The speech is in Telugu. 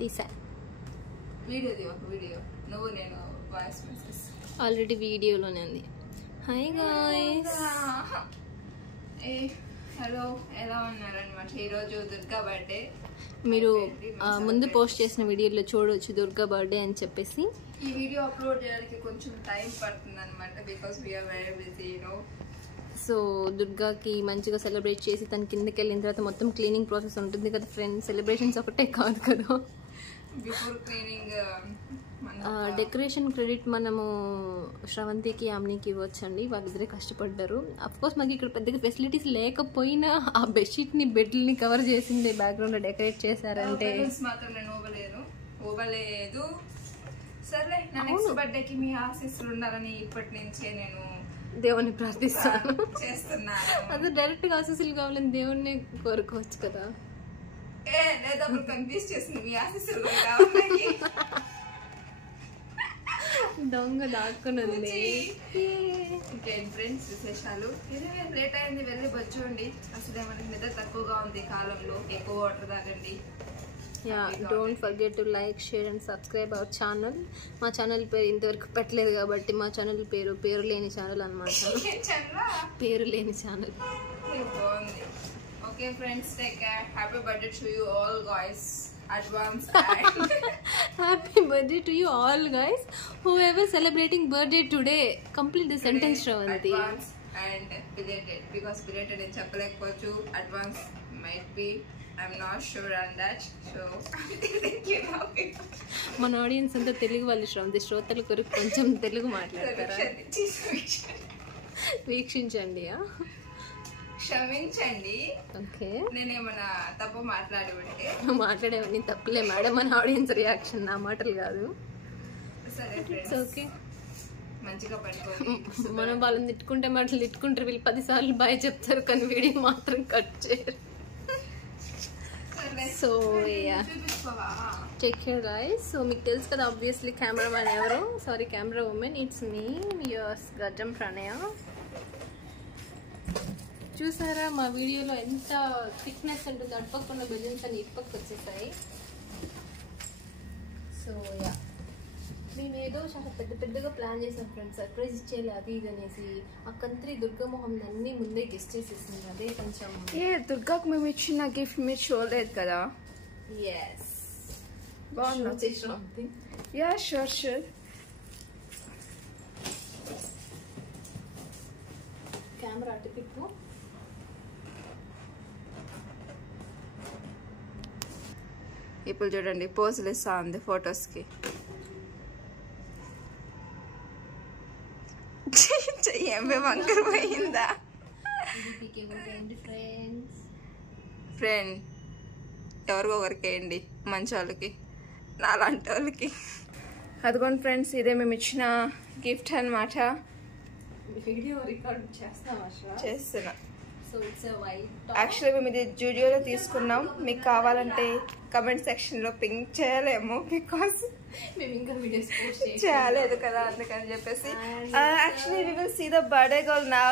తీసా వీడియో నువ్వు నేను వాయిస్ మెసేజ్ ఆల్రెడీ వీడియోలోనే ఉంది. హాయ్ గాయ్స్, హలో, ఎలా ఉన్నారనమాట. ఈరోజు దుర్గా బర్త్డే. మీరు ముందు పోస్ట్ చేసిన వీడియోలో చూడవచ్చు దుర్గా బర్త్డే అని చెప్పేసి. ఈ వీడియో అప్లోడ్ చేయడానికి కొంచెం టైం పడుతుంది అనమాట, because we are very busy so దుర్గాకి మంచిగా సెలబ్రేట్ చేసి తన కిందకి వెళ్ళిన తర్వాత మొత్తం క్లీనింగ్ ప్రాసెస్ ఉంటుంది కదా ఫ్రెండ్స్. సెలబ్రేషన్స్ ఒకటే కాదు కదా, బిఫోర్ క్లీనింగ్ డెకరేషన్ క్రెడిట్ మనము శ్రవంతికి యామినికి ఇవ్వచ్చండి. వాళ్ళిద్దరే కష్టపడ్డారు. అఫ్కోర్స్ మాకు ఇక్కడ పెద్దగా ఫెసిలిటీస్ లేకపోయినా ఆ బెడ్షీట్ని బెడ్ని కవర్ చేసింది బ్యాక్గ్రౌండ్లో డెకరేట్ చేశారంటే మాత్రం నేను ఓవలేదు. సర్లే, నా నెక్స్ట్ బర్త్డేకి మీ ఆశీస్సులు ఉండాలని ఇప్పటి నుంచే నేను దేవుణ్ణి ప్రార్థిస్తాను, చేస్తున్నాను. అదే డైరెక్ట్ గా ఆశీస్సులు కావాలని దేవుణ్ణి కోరుకోవచ్చు కదా. లేదా కన్ఫ్యూజ్ చేసింది, మీ ఆశీస్సులు కావాలి. దొంగ దాక్కుని ఉంది. ఇంకేం ఫ్రెండ్స్ విశేషాలు? లేట్ అయింది, వెళ్ళి వచ్చేయండి. అసలే మనకి నిద్ర తక్కువగా ఉంది కాలంలో, ఎక్కువ వాటర్ తాగండి. Don't forget to like, share and subscribe our channel. మా ఛానల్ పేరు ఇంతవరకు పెట్టలేదు కాబట్టి మా ఛానల్ పేరు లేని ఛానల్ అనమాట. పేరు లేని ఛానల్. బాగుంది. Okay friends, take care. Happy birthday to you all guys. Advance happy birthday to you all guys, whoever celebrating birthday today. Complete the sentence, Shravanti. Advance and belated, because belated in cheppalekochu, advance might be, I'm not sure on that. So మన ఆడియన్స్ అంతా తెలుగు వాళ్ళు శ్రవంతి, శ్రోతల కొరకు కొంచెం తెలుగు మాట్లాడతారా? వీక్షించండి, క్షమించండి. ఓకే, నేనేమన్నా తప్పు మాట్లాడేవన్నీ తప్పులే మేడం. మన ఆడియన్స్ రియాక్షన్, నా మాటలు కాదు. సరే ఓకే, మంచిగా పడుకోండి. మనం వాళ్ళని తిట్టుకుంటే మాటలు తిట్టుకుంటారు, వీళ్ళు 10 సార్లు బాయ్ చెప్తారు కానీ వీడియో మాత్రం కట్ చేయరు. So take care guys. So మీకు తెలుసు కదా ఆబ్వియస్లీ కెమెరా మ్యాన్ ఎవరు, sorry camera women, it's me yours గజం ప్రణయ. చూసారా మా వీడియోలో ఎంత థిక్నెస్ ఉంటుంది, అటుపక్కన బెలూన్స్ అని ఇటుపక్క వచ్చేసాయి. సో యా, మేము ఏదో చాలా పెద్దగా ప్లాన్ చేసాం ఫ్రెండ్స్, సర్ప్రైజ్ ఇచ్చేయాలి అది ఇది అనేసి. ఆ కంత్రి దుర్గా మొహం అన్ని ముందే గెస్ట్ చేసేసింది. అదే కొంచెం దుర్గాకు మేము ఇచ్చిన గిఫ్ట్ మీరు చూడలేదు కదా. ఎస్, బాగుంది. Yeah sure. కెమెరా అటు తిప్పు. ఇప్పుడు చూడండి, పోజులు ఇస్తా ఉంది ఫొటోస్కి. ఏమే వంకర పోయిందా ఫ్రెండ్? ఎవరికో ఒకరికేయండి, మంచి వాళ్ళకి, నాలాంటి వాళ్ళకి. అదిగోండి ఫ్రెండ్స్, ఇదే మేము ఇచ్చిన గిఫ్ట్ అనమాట. వీడియో రికార్డ్ చేస్తున్నా. So it's a white. Actually మేము ఇది జూడియోలో తీసుకున్నాం. మీకు కావాలంటే కమెంట్ సెక్షన్ లో పింక్ చేయలేము, బికాస్ మేము ఇంకా వీడియోస్ పోస్ట్ చేయలేదు కదా, అందుకని చెప్పేసి. Actually we will see the birthday girl now.